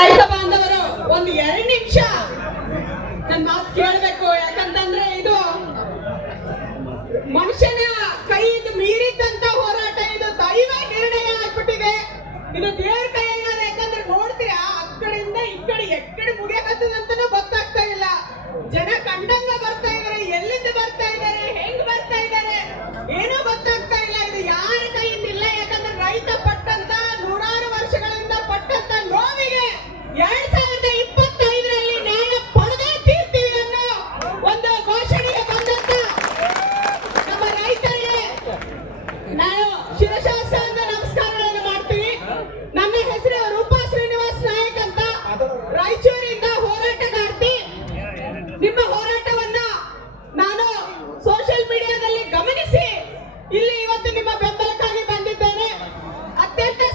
ರೈತ ಬಾಂಧವರು, ಒಂದು ಎರಡು ನಿಮಿಷ. ನನ್ನ ಮಾತು ಕೇಳಬೇಕು, ಯಾಕಂತಂದ್ರೆ ಇದು ಮನುಷ್ಯನ ಕೈಯಿಂದ ಮೀರಿದ್ದಂತ ಹೋರಾಟ, ಇದು ದೈವ ನಿರ್ಣಯ ಆಗ್ಬಿಟ್ಟಿದೆ. ಇದು ದೇವ್ರ ಕೈಯಲ್ಲ ಯಾಕಂದ್ರೆ ನೋಡ್ತೀರಾ ಆ ಕಡೆಯಿಂದ ಈ ಕಡೆ ಎಕ್ಕಡೆ ಮುಗಿಯಕತ್ತದಂತನೂ ಗೊತ್ತಾಗ್ತಾ ಇಲ್ಲ. ಜನ ಕಂಡಂಗ ಬರ್ತಾ ಇದಾರೆ ಎಲ್ಲಿಂದ ಬರ್ತಾ ಇದಾರೆ ಹೆಂಗ್ ಬರ್ತಾ ಇದಾರೆ ಏನೂ ಗೊತ್ತಾಗ್ತಾ ಇಲ್ಲ ಇದು ಯಾರ ಕೈಯಿಂದ ಇಲ್ಲ ಯಾಕಂದ್ರೆ ರೈತ ಪಟ್ಟಂತ ನೂರಾರು ವರ್ಷಗಳಿಂದ ಪಟ್ಟಂತ ನೋವಿಗೆ ಎರಡ್ ಸಾವಿರದ ಇಪ್ಪತ್ತೈದರಲ್ಲಿ ನ್ಯಾಯ ಪಡೆದೇ ತೀರ್ತೀವಿ ಅನ್ನೋ ಒಂದು ಘೋಷಣೆಗೆ ಬಂದಂತ ನಮ್ಮ ರೈತರಿಗೆ ನಾನು ಶಿರಶಾಸ್ತ್ರ ನಮಸ್ಕಾರಗಳನ್ನು ಮಾಡ್ತೀನಿ ನನ್ನ ಹೆಸರು ರೂಪಾ ಶ್ರೀನಿವಾಸ್ ನಾಯಕ್ ಅಂತ ರಾಯಚೂರಿಂದ ಹೋರಾಟಗಾರ್ತಿ ನಿಮ್ಮ ಹೋರಾಟವನ್ನ ನಾನು ಸೋಷಿಯಲ್ ಮೀಡಿಯಾದಲ್ಲಿ ಗಮನಿಸಿ ಇಲ್ಲಿ ಇವತ್ತು ನಿಮ್ಮ ಬೆಂಬಲಕ್ಕಾಗಿ ಬಂದಿದ್ದೇನೆ ಅತ್ಯಂತ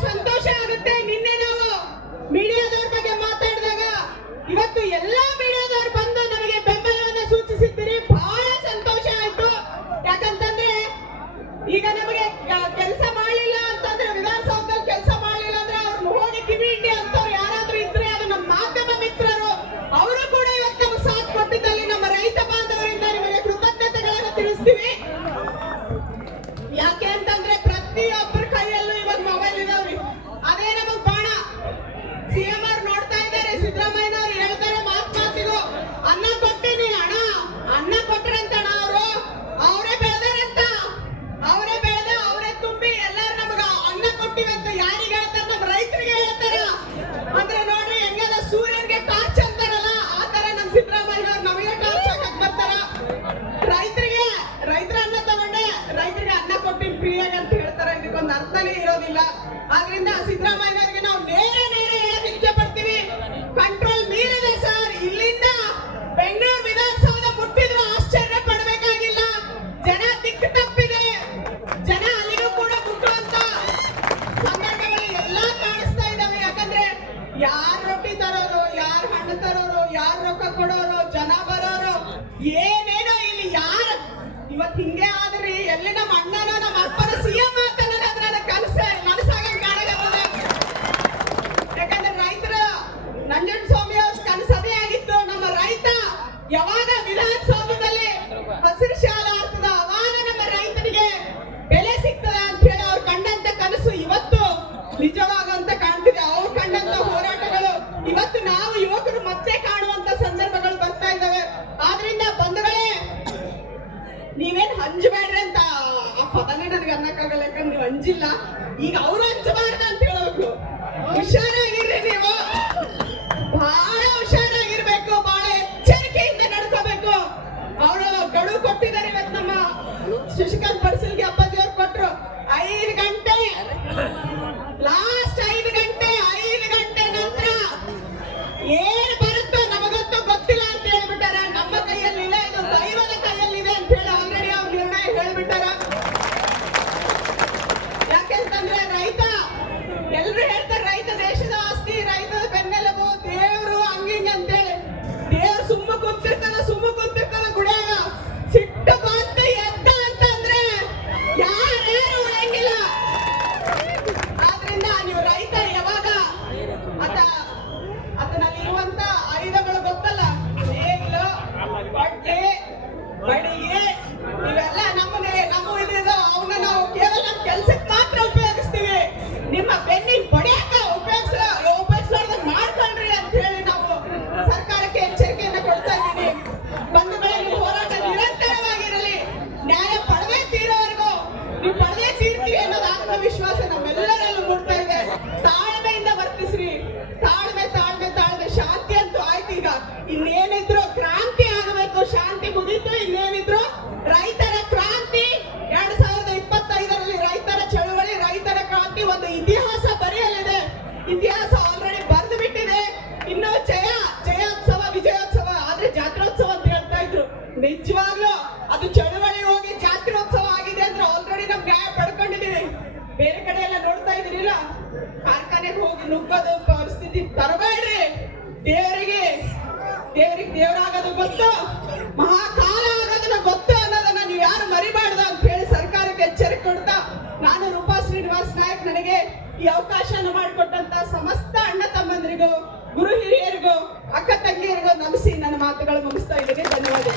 ಸಂತೋಷ ಆಗುತ್ತೆ. ನಿನ್ನೆ ನಾವು ಮೀಡಿಯಾದವರು ಇವತ್ತು ಅರ್ಥನೇ ಇರೋದಿಲ್ಲ. ಆದ್ರಿಂದ ಸಿದ್ದರಾಮಯ್ಯನವರಿಗೆ ನಾವು ನೇರ ನೇರ ಹೇಳಕ್ ಇಚ್ಛೆ ಪಡ್ತೀವಿ ಕಂಟ್ರೋಲ್ ಮೀರಿದೆ ಸರ್ ಇಲ್ಲಿಂದ ಬೆಂಗಳೂರು ವಿಧಾನಸೌಧ ಮುಟ್ಟಿದ್ರು ಆಶ್ಚರ್ಯ ಪಡಬೇಕಾಗಿಲ್ಲ. ಜನ ದಿಕ್ಕ ತಪ್ಪಿದೆ. ಜನ ಅಲ್ಲಿಗೂ ಕೂಡ ಮುಟ್ಟುವಂತ ಸಂದರ್ಭಗಳು ಎಲ್ಲಾ ಕಾಣಿಸ್ತಾ ಇದಾವೆ ಯಾಕಂದ್ರೆ ಯಾರ್ ರೊಟ್ಟಿ ತರೋರು, ಯಾರ್ ಹಣ್ಣು ತರೋರು, ಯಾರ್ ರೊಕ್ಕ ಕೊಡೋರು, ಜನ ಬರೋರು, ಏನೇನೋ ಇಲ್ಲಿ ಯಾರು? ಇವತ್ತು ಹಿಂಗೆ ಆದ್ರಿ ನೀವೇನ್ ಹಂಜಬೇಡ್ರಿ ಅಂತ? ಆ ಪದನೇ ನನಗೆ ಅನ್ನಕ್ಕಾಗಲ್ಲ, ಯಾಕಂದ್ರೆ ನೀವು ಹಂಜಿಲ್ಲ ಈಗ ಅವ್ರು ಹಂಚಬಾರ್ದ ಅಂತ ಹೇಳಬೇಕು ಹುಷಾರಾಗಿರ್ರಿ ನೀವು. ಬಹಳ ಹುಷಾರಾಗಿರ್ಬೇಕು ಬಹಳ ಎಚ್ಚರಿಕೆಯಿಂದ ನಡ್ಕೋಬೇಕು. ಅವರು ಗಡು ಕೊಟ್ಟಿದ್ದಾರೆ ಇವತ್ತು ನಮ್ಮ ಶಶಿಕಾಂತ್ ಪರ್ಸಲ್ಗೆ ಅಪ್ಪಾಜಿ ಅವ್ರು ಕೊಟ್ರು. ಐದು ಗಂಟೆ. ಉಳಿಯಂಗಿಲ್ಲ ಆದ್ರಿಂದ ನೀವು ರೈತ ಯಾವಾಗ? ಅತ ಅತನಲ್ಲಿ ಇರುವಂತ ಆಯುಧಗಳು ಗೊತ್ತಲ್ಲ? ನೇಗಿಲು ಬಟ್ಟೆ ಬಡಿಗೆ ಇನ್ನೇನಿದ್ರು ಕ್ರಾಂತಿ ಆಗಬೇಕು, ಶಾಂತಿ ಮುಗೀತು, ಇನ್ನೇನಿದ್ರು ರೈತರ ಕ್ರಾಂತಿ. ಎರಡ್ ಸಾವಿರದ ಇಪ್ಪತ್ತೈದರಲ್ಲಿ ರೈತರ ಚಳುವಳಿ, ರೈತರ ಕ್ರಾಂತಿ ಒಂದು ಇತಿಹಾಸ ಬರೆಯಲಿದೆ. ಇತಿಹಾಸ ಆಲ್ರೆಡಿ ಬರೆದು ಬಿಟ್ಟಿದೆ ಇನ್ನು ಜಯ, ಜಯೋತ್ಸವ, ವಿಜಯೋತ್ಸವ, ಆದ್ರೆ ಜಾತ್ರೋತ್ಸವ ಅಂತ ಹೇಳ್ತಾ ಇದ್ರು. ನಿಜವಾಗ್ಲೂ ಅದು ಚಳುವಳಿ ಹೋಗಿ ಜಾತ್ರೋತ್ಸವ ಆಗಿದೆ ಅಂದ್ರೆ ಆಲ್ರೆಡಿ ನಮ್ ನ್ಯಾಯ ಪಡ್ಕೊಂಡಿದೀವಿ ಬೇರೆ ಕಡೆ ಎಲ್ಲ ನೋಡ್ತಾ ಇದೀರಿಲ್ಲ ಕಾರ್ಖಾನೆಗೆ ಹೋಗಿ ನುಗ್ಗೋದು ದೇವರಾಗೋದು ಗೊತ್ತು ಮಹಾಕಾಲ ಆಗೋದನ್ನ ಗೊತ್ತು ಅನ್ನೋದನ್ನ ನೀವು ಯಾರು ಮರಿಬಾರ್ದು ಅಂತ ಹೇಳಿ ಸರ್ಕಾರಕ್ಕೆ ಎಚ್ಚರಿಕೆ ಕೊಡ್ತಾ, ನಾನು ರೂಪಾ ಶ್ರೀನಿವಾಸ್ ನಾಯಕ್ ನನಗೆ ಈ ಅವಕಾಶನ ಮಾಡಿಕೊಟ್ಟಂತ ಸಮಸ್ತ ಅಣ್ಣ ತಮ್ಮಂದ್ರಿಗೂ, ಗುರು ಹಿರಿಯರಿಗೂ, ಅಕ್ಕ ತಂಗಿಯರಿಗೂ ನಮಿಸಿ ನನ್ನ ಮಾತುಗಳು ಮುಗಿಸ್ತಾ ಇದ್ದೀನಿ. ಧನ್ಯವಾದ